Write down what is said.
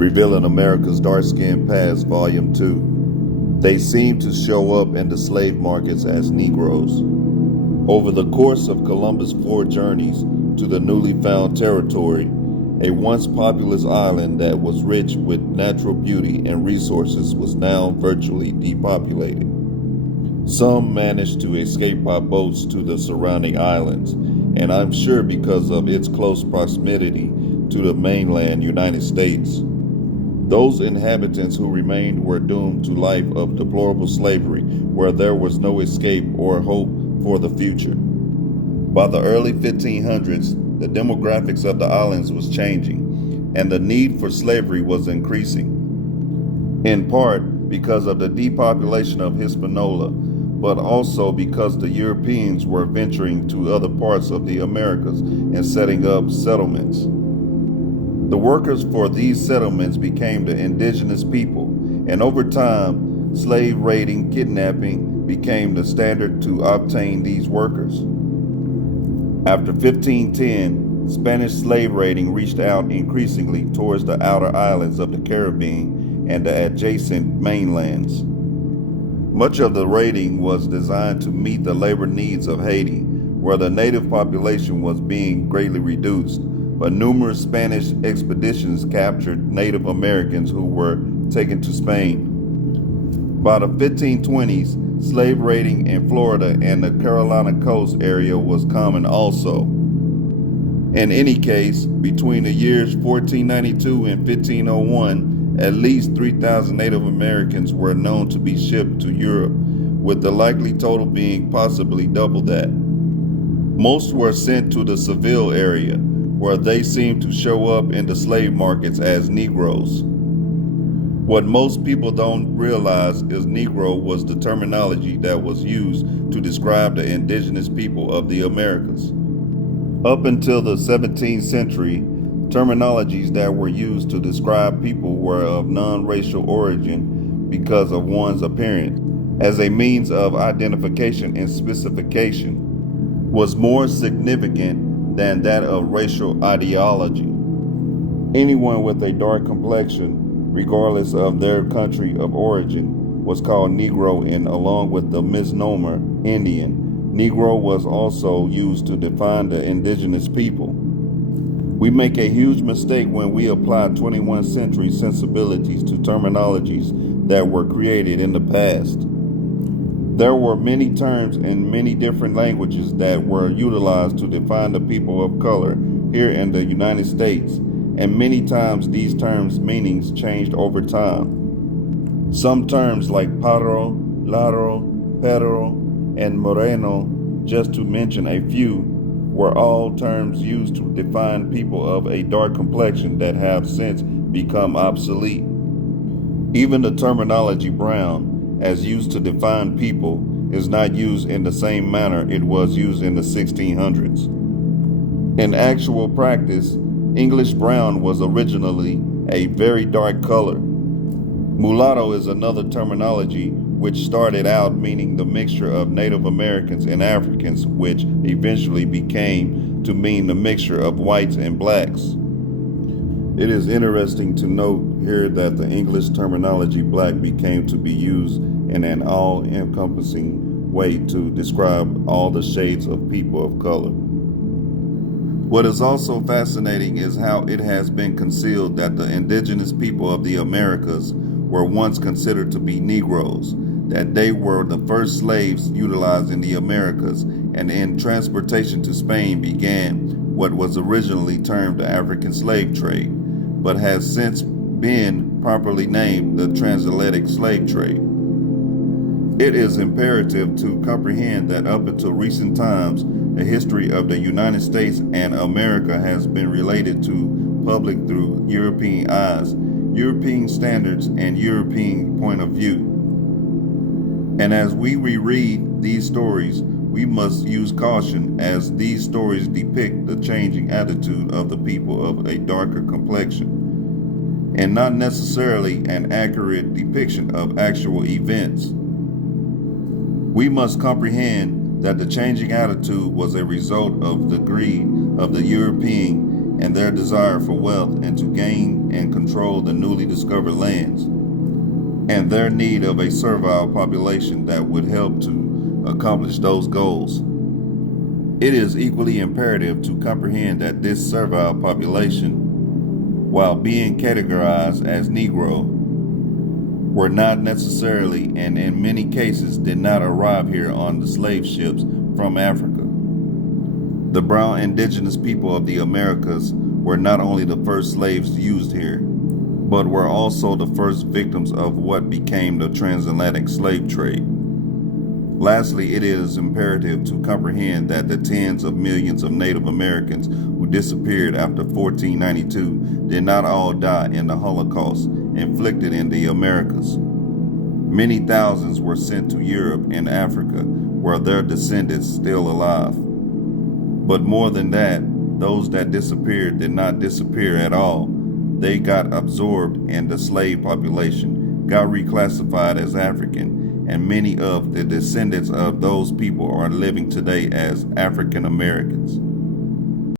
revealing America's dark-skinned past, Volume 2. They seem to show up in the slave markets as Negroes. Over the course of Columbus' 4 journeys to the newly found territory, a once populous island that was rich with natural beauty and resources was now virtually depopulated. Some managed to escape by boats to the surrounding islands, and I'm sure because of its close proximity to the mainland United States. Those inhabitants who remained were doomed to life of deplorable slavery where there was no escape or hope for the future. By the early 1500s, the demographics of the islands was changing, and the need for slavery was increasing, in part because of the depopulation of Hispaniola, but also because the Europeans were venturing to other parts of the Americas and setting up settlements. The workers for these settlements became the indigenous people, and over time, slave raiding, kidnapping became the standard to obtain these workers. After 1510, Spanish slave raiding reached out increasingly towards the outer islands of the Caribbean and the adjacent mainlands. Much of the raiding was designed to meet the labor needs of Haiti, where the native population was being greatly reduced, but numerous Spanish expeditions captured Native Americans who were taken to Spain. By the 1520s, slave raiding in Florida and the Carolina coast area was common also. In any case, between the years 1492 and 1501, at least 3,000 Native Americans were known to be shipped to Europe, with the likely total being possibly double that. Most were sent to the Seville area, where they seemed to show up in the slave markets as Negroes. What most people don't realize is Negro was the terminology that was used to describe the indigenous people of the Americas. Up until the 17th century, terminologies that were used to describe people were of non-racial origin because of one's appearance, as a means of identification and specification, was more significant than that of racial ideology. Anyone with a dark complexion, regardless of their country of origin, was called Negro, and along with the misnomer Indian, Negro was also used to define the indigenous people. We make a huge mistake when we apply 21st century sensibilities to terminologies that were created in the past. There were many terms in many different languages that were utilized to define the people of color here in the United States, and many times these terms' meanings changed over time. Some terms like paro, laro, pero, and moreno, just to mention a few, were all terms used to define people of a dark complexion that have since become obsolete. Even the terminology brown, as used to define people, is not used in the same manner it was used in the 1600s. In actual practice, English brown was originally a very dark color. Mulatto is another terminology which started out meaning the mixture of Native Americans and Africans, which eventually became to mean the mixture of whites and blacks. It is interesting to note here that the English terminology black became to be used in an all-encompassing way to describe all the shades of people of color. What is also fascinating is how it has been concealed that the indigenous people of the Americas were once considered to be Negroes, that they were the first slaves utilized in the Americas, and in transportation to Spain began what was originally termed the African slave trade, but has since been properly named the transatlantic slave trade. It is imperative to comprehend that up until recent times, the history of the United States and America has been related to public through European eyes, European standards, and European point of view. And as we reread these stories, we must use caution, as these stories depict the changing attitude of the people of a darker complexion, and not necessarily an accurate depiction of actual events. We must comprehend that the changing attitude was a result of the greed of the European and their desire for wealth and to gain and control the newly discovered lands, and their need of a servile population that would help to accomplish those goals. It is equally imperative to comprehend that this servile population, while being categorized as Negro, were not necessarily and in many cases did not arrive here on the slave ships from Africa. The brown indigenous people of the Americas were not only the first slaves used here, but were also the first victims of what became the transatlantic slave trade. Lastly, it is imperative to comprehend that the tens of millions of Native Americans who disappeared after 1492 did not all die in the Holocaust inflicted in the Americas. Many thousands were sent to Europe and Africa, where their descendants still alive. But more than that, those that disappeared did not disappear at all. They got absorbed in the slave population, got reclassified as African, and many of the descendants of those people are living today as African Americans.